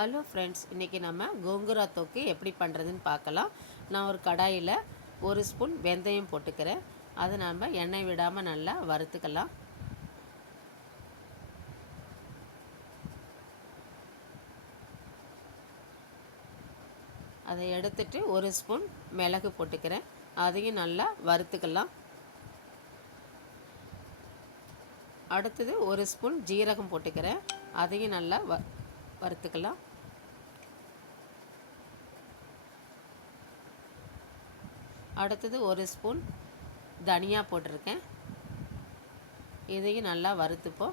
Hello friends, இன்றைக்கி நம்ம கோங்குரா தொக்கு எப்படி பண்ணுறதுன்னு பார்க்கலாம். நான் ஒரு கடாயில் ஒரு ஸ்பூன் வெந்தயம் போட்டுக்கிறேன். அதை நம்ம எண்ணெய் விடாமல் நல்லா வறுத்துக்கலாம். அதை எடுத்துட்டு ஒரு ஸ்பூன் மிளகு போட்டுக்கிறேன். அதையும் நல்லா வறுத்துக்கலாம். அடுத்தது ஒரு ஸ்பூன் ஜீரகம் போட்டுக்கிறேன். அதையும் நல்லா வறுத்துக்கலாம். அடுத்தது ஒரு ஸ்பூன் தனியா போட்டிருக்கேன். இதையும் நல்லா வறுத்துப்போம்.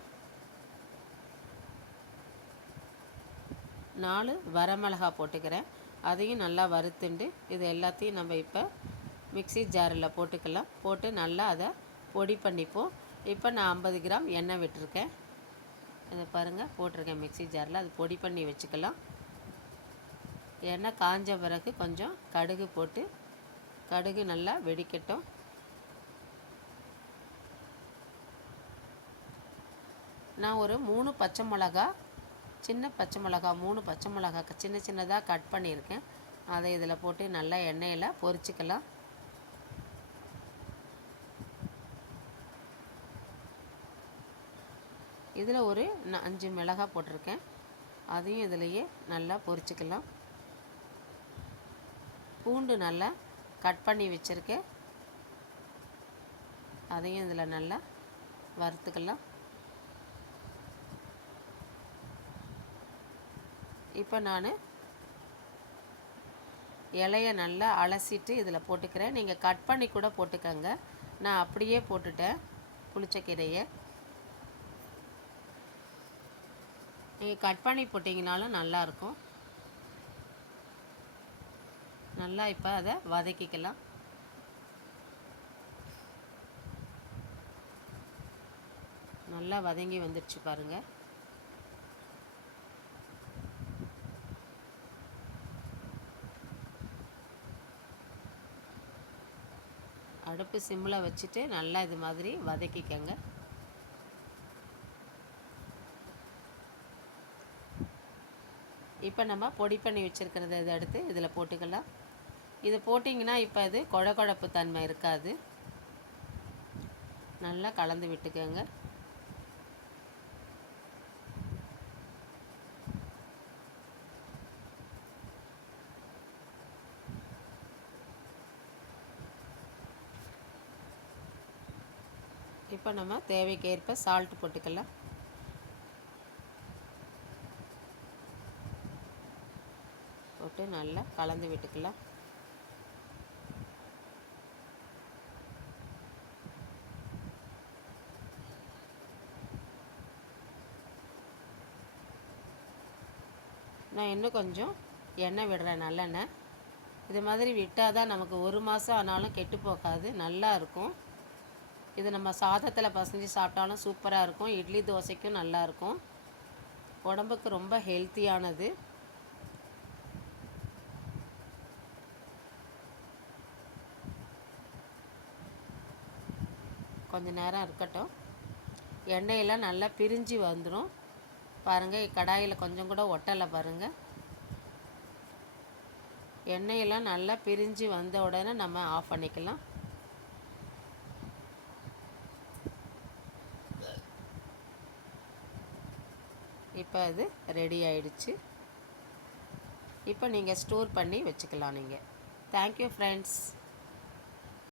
4 வரமிளகா போட்டுக்கிறேன். அதையும் நல்லா வறுத்துண்டு இது எல்லாத்தையும் நம்ம இப்போ மிக்ஸி ஜாரில் போட்டுக்கலாம். போட்டு நல்லா அதை பொடி பண்ணிப்போம். இப்போ நான் 50 கிராம் எண்ணெய் விட்டுருக்கேன். இதை பாருங்கள், போட்டிருக்கேன் மிக்ஸி ஜாரில். அது பொடி பண்ணி வச்சுக்கலாம். எண்ணெய் காஞ்ச பிறகு கொஞ்சம் கடுகு போட்டு கடுகு நல்லா வெடிக்கட்டும். நான் ஒரு 3 பச்சை மிளகா, சின்ன பச்சை மிளகா 3 பச்சை மிளகா சின்ன சின்னதாக கட் பண்ணியிருக்கேன். அதை இதில் போட்டு நல்லா எண்ணெயில் பொரிச்சிக்கலாம். இதில் ஒரு 5 மிளகாய் போட்டிருக்கேன். அதையும் இதிலையே நல்லா பொரிச்சிக்கலாம். பூண்டு நல்லா கட் பண்ணி வச்சுருக்கேன். அதையும் இதில் நல்லா வறுத்துக்கலாம். இப்போ நான் இலையை நல்லா அலசிட்டு இதில் போட்டுக்கிறேன். நீங்கள் கட் பண்ணி கூட போட்டுக்கோங்க. நான் அப்படியே போட்டுட்டேன் புளிச்சக்கீரையை. நீங்கள் கட் பண்ணி போட்டிங்கனாலும் நல்லாயிருக்கும். நல்லா இப்போ அதை வதக்கிக்கலாம். நல்லா வதங்கி வந்துடுச்சு பாருங்கள். அடுப்பு சிம்மில் வச்சுட்டு நல்லா இது மாதிரி வதக்கிக்கங்க. இப்போ நம்ம பொடி பண்ணி வச்சுருக்கிறத இதை எடுத்து இதில் போட்டுக்கலாம். இது போட்டிங்கன்னா இப்போ அது குழகுழப்பு தன்மை இருக்காது. நல்லா கலந்து விட்டுக்கோங்க. இப்போ நம்ம தேவைக்கேற்ப சால்ட் போட்டுக்கலாம். போட்டு நல்லா கலந்து விட்டுக்கலாம். நான் இன்னும் கொஞ்சம் எண்ணெய் விடுறேன், நல்லெண்ணெய். இது மாதிரி விட்டால் தான் நமக்கு 1 மாதம் ஆனாலும் கெட்டு போகாது, நல்லா இருக்கும். இது நம்ம சாதத்தில் பசஞ்சு சாப்பிட்டாலும் சூப்பராக இருக்கும். இட்லி தோசைக்கும் நல்லாயிருக்கும். உடம்புக்கு ரொம்ப ஹெல்த்தியானது. கொஞ்சம் நேரம் இருக்கட்டும். எண்ணெயெல்லாம் நல்லா பிரிஞ்சு வந்துடும் பாருங்கள். கடாயில் கொஞ்சம் கூட ஒட்டலை பாருங்கள். எண்ணெயெல்லாம் நல்லா பிரிஞ்சு வந்த உடனே நம்ம ஆஃப் பண்ணிக்கலாம். இப்போ இது ரெடி ஆயிடுச்சு. இப்போ நீங்கள் ஸ்டோர் பண்ணி வச்சுக்கலாம் நீங்கள். Thank you friends.